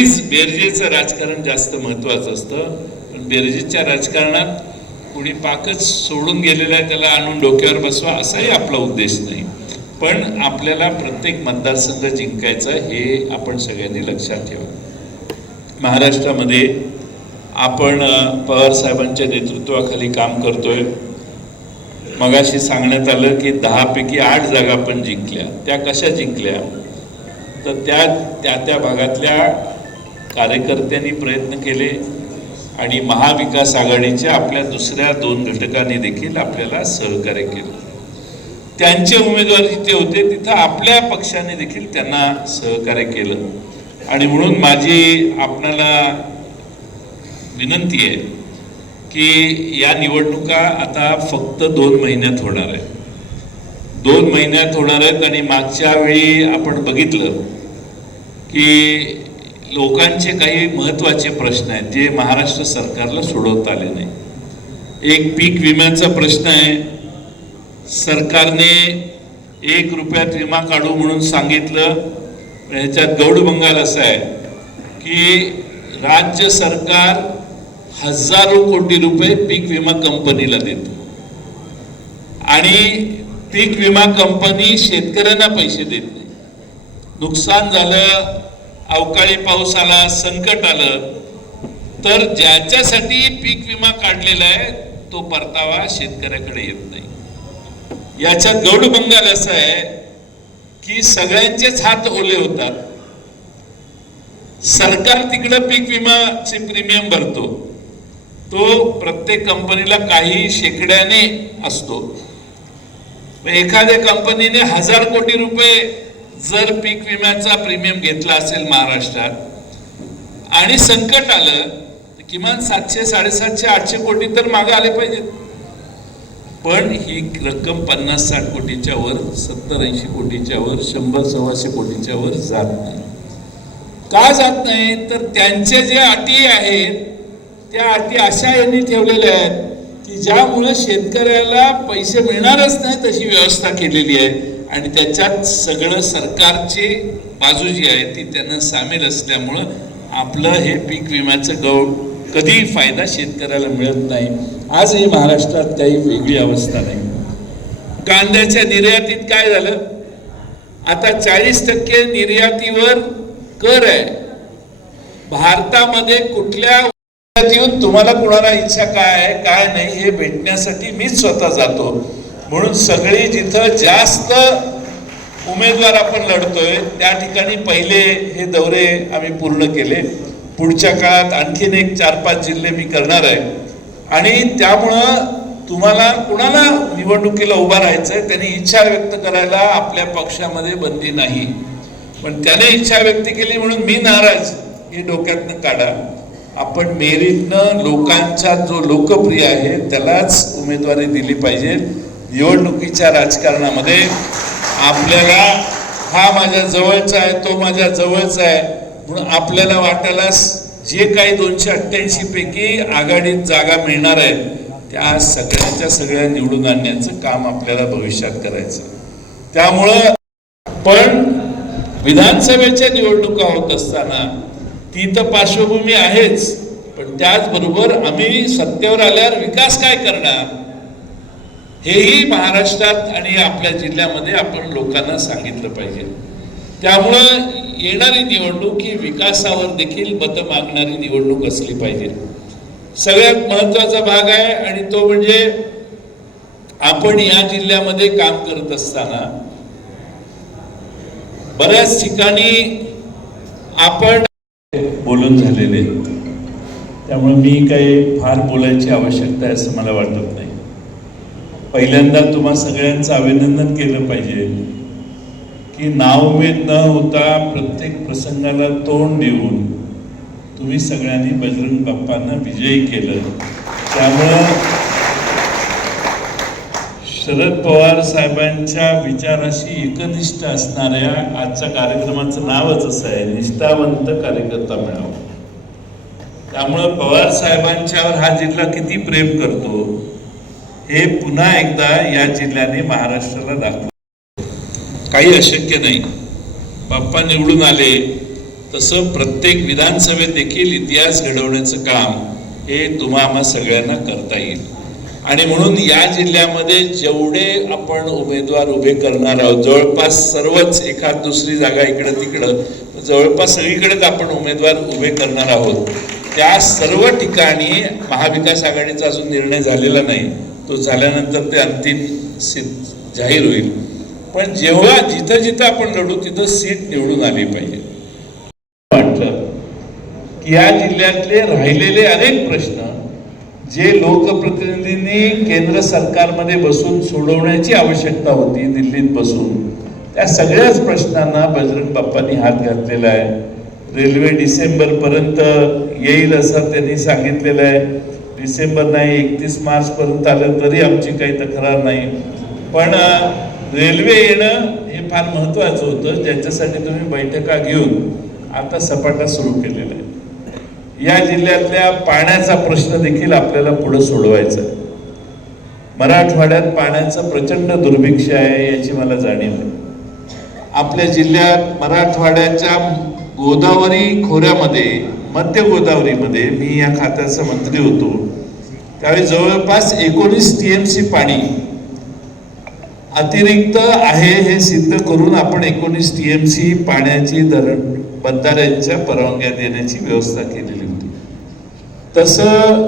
बेरजेचं राजकारण जास्त महत्वाचं असतं. पण बेरजेच्या राजकारणात कुणी पाकच सोडून गेलेला आहे त्याला आणून डोक्यावर बसवा असाही आपला उद्देश नाही. पण आपल्याला प्रत्येक मतदारसंघ जिंकायचा हे आपण सगळ्यांनी लक्षात ठेवा. महाराष्ट्रामध्ये आपण अ, पवार साहेबांच्या नेतृत्वाखाली काम करतोय. मगाशी सांगण्यात आलं की दहापैकी आठ जागा आपण जिंकल्या. त्या कशा जिंकल्या? तर त्या त्या त्या भागातल्या कार्यकर्त्यांनी प्रयत्न केले आणि महाविकास आघाडीच्या आपल्या दुसऱ्या दोन घटकांनी देखील आपल्याला सहकार्य केलं. त्यांचे उमेदवार जिथे होते तिथं आपल्या पक्षाने देखील त्यांना सहकार्य केलं. आणि म्हणून माझी आपणाला विनंती आहे की या निवडणुका आता फक्त दोन महिन्यात होणार आहेत. दोन महिन्यात होणार आहेत आणि मागच्या वेळी आपण बघितलं की लोकांचे काही महत्त्वाचे प्रश्न आहेत जे महाराष्ट्र सरकारला सोडवता आले नाही. एक पीक विम्याचा प्रश्न आहे. सरकारने एक रुपयात विमा काढू म्हणून सांगितलं. पण ह्याच्यात बंगाल असं आहे की राज्य सरकार हजारो कोटी रुपये पीक विमा कंपनीला देतो. आणि पीक विमा कंपनी शेतकऱ्यांना पैसे देत नाही. नुकसान झालं अवकाळी पाऊस आला संकट आलं तर ज्याच्यासाठी पीक विमा काढलेला आहे तो परतावा शेतकऱ्याकडे येत नाही. याच्यात गौड बंगाल असं आहे की सगळ्यांचेच हात ओले होतात. सरकार तिकडं पीक विमाचे प्रीमियम भरतो. तो प्रत्येक कंपनीला काही शेकड्याने असतो. एखाद्या कंपनीने हजार कोटी रुपये जर पीक विम्याचा प्रीमियम घेतला असेल महाराष्ट्रात आणि संकट आलं तर किमान सातशे साडेसातशे आठशे कोटी तर मागे आले पाहिजेत. पण ही रक्कम पन्नास साठ कोटीच्या वर सत्तर ऐंशी कोटीच्या वर शंभर सव्वाशे कोटीच्या वर जात नाही. का जात नाही? तर त्यांच्या ज्या अटी आहेत त्या अटी अशा यांनी ठेवलेल्या आहेत की ज्यामुळं शेतकऱ्याला पैसे मिळणारच नाही तशी व्यवस्था केलेली आहे. आणि त्याच्यात सगळं सरकारची बाजू जी आहे ती त्यांना सामील असल्यामुळं आपलं हे पीक विम्याचं गौ कधीही फायदा शेतकऱ्याला मिळत नाही. आजही महाराष्ट्रात काही वेगळी अवस्था नाही. कांद्याच्या निर्यातीत काय झालं? आता चाळीस टक्के निर्यातीवर कर आहे. भारतामध्ये कुठल्या येऊन तुम्हाला कुणाला इच्छा काय आहे काय नाही हे भेटण्यासाठी मीच स्वतः जातो. म्हणून सगळी जिथं जास्त उमेदवार आपण लढतोय त्या ठिकाणी पहिले हे दौरे आम्ही पूर्ण केले. पुढच्या काळात आणखीन एक चार पाच जिल्हे मी करणार आहे. आणि त्यामुळं तुम्हाला कुणाला निवडणुकीला उभा आहे त्यांनी इच्छा व्यक्त करायला आपल्या पक्षामध्ये बंदी नाही. पण त्याने इच्छा व्यक्त केली म्हणून मी नाराज हे डोक्यातनं काढा. आपण मेरिटनं लोकांचा जो लोकप्रिय आहे त्यालाच उमेदवारी दिली पाहिजे. निवडणुकीच्या राजकारणामध्ये आपल्याला हा माझ्या जवळचा आहे तो माझ्या जवळचा आहे. म्हणून आपल्याला वाटायला जे काही दोनशे अठ्ठ्याऐंशी पैकी आघाडीत जागा मिळणार आहेत त्या सगळ्यांच्या सगळ्या निवडून आणण्याचं काम आपल्याला भविष्यात करायचं. त्यामुळं पण विधानसभेच्या निवडणुका होत असताना ती तर पार्श्वभूमी आहेच पण त्याचबरोबर आम्ही सत्तेवर आल्यावर विकास काय करणार? हेही महाराष्ट्रात आणि आपल्या जिल्ह्यामध्ये आपण लोकांना सांगितलं पाहिजे. त्यामुळं येणारी निवडणूक ही विकासावर देखील मत मागणारी निवडणूक असली पाहिजे. सगळ्यात महत्त्वाचा भाग आहे आणि तो म्हणजे आपण या जिल्ह्यामध्ये काम करत असताना बऱ्याच ठिकाणी आपण बोलून झालेले. त्यामुळे मी काही फार बोलायची आवश्यकता आहे असं मला वाटत नाही. पहिल्यांदा तुम्हा सगळ्यांचं अभिनंदन केलं पाहिजे. की नावमेद न होता प्रत्येक प्रसंगाला तोंड देऊन तुम्ही सगळ्यांनी बजरंग बाप्पांना विजयी केलं. त्यामुळं शरद पवार साहेबांच्या विचाराशी एकनिष्ठ असणाऱ्या आजच्या कार्यक्रमाचं नावच असं आहे निष्ठावंत कार्यकर्ता मिळावा. त्यामुळं पवार साहेबांच्यावर हा जिल्हा किती प्रेम करतो. हे पुन्हा एकदा या जिल्ह्याने महाराष्ट्राला दाखवलं. काही अशक्य नाही. बाप्पा निवडून आले. तसं प्रत्येक विधानसभेत देखील इतिहास घडवण्याचं काम हे तुम्हा आम्हा सगळ्यांना करता येईल. आणि म्हणून या जिल्ह्यामध्ये जेवढे आपण उमेदवार उभे करणार आहोत जवळपास सर्वच एखाद दुसरी जागा इकडं तिकडं जवळपास सगळीकडेच आपण उमेदवार उभे करणार आहोत. त्या सर्व ठिकाणी महाविकास आघाडीचा अजून निर्णय झालेला नाही. तो झाल्यानंतर ते अंतिम सिद्ध जाहीर होईल. पण जेव्हा जिथं जिथं आपण लढू तिथं सीट निवडून आली पाहिजे. वाटलं की या जिल्ह्यातले राहिलेले अनेक प्रश्न जे लोकप्रतिनिधींनी केंद्र सरकारमध्ये बसून सोडवण्याची आवश्यकता होती दिल्लीत बसून त्या सगळ्याच प्रश्नांना बजरंग बाप्पांनी हात घातलेला आहे. रेल्वे डिसेंबर पर्यंत येईल असं त्यांनी सांगितलेलं आहे. डिसेंबर नाही एकतीस मार्च पर्यंत आलं तरी आमची काही तक्रार नाही. पण रेल्वे येणं हे फार महत्वाचं होतं. ज्याच्यासाठी तुम्ही बैठका घेऊन आता सपाटा सुरू केलेला आहे या जिल्ह्यातल्या पाण्याचा प्रश्न देखील आपल्याला पुढे सोडवायचा आहे. मराठवाड्यात पाण्याचं प्रचंड दुर्भिक्ष आहे याची मला जाणीव आहे. आपल्या जिल्ह्यात मराठवाड्याच्या गोदावरी खोऱ्यामध्ये मध्य गोदावरीमध्ये मी या खात्याचा मंत्री होतो. त्यावेळी जवळपास एकोणीस टीएमसी पाणी अतिरिक्त आहे हे सिद्ध करून आपण एकोणीस टीएमसी पाण्याची धरण बंधाऱ्यांच्या परवानग्या देण्याची व्यवस्था केलेली होती. तसं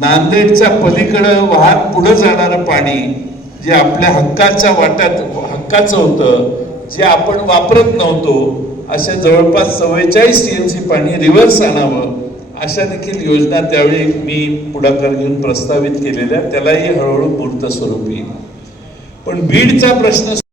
नांदेडच्या पलीकडं वाहत पुढे जाणारं पाणी जे आपल्या हक्काच्या वाट्यात हक्काचं होतं जे आपण वापरत नव्हतो अशा जवळपास चव्वेचाळीस टी एम सी पाणी रिव्हर्स आणावं अशा देखील योजना त्यावेळी मी पुढाकार घेऊन प्रस्तावित केलेल्या त्यालाही हळूहळू मूर्त स्वरूप येईल. पण बीडचा प्रश्न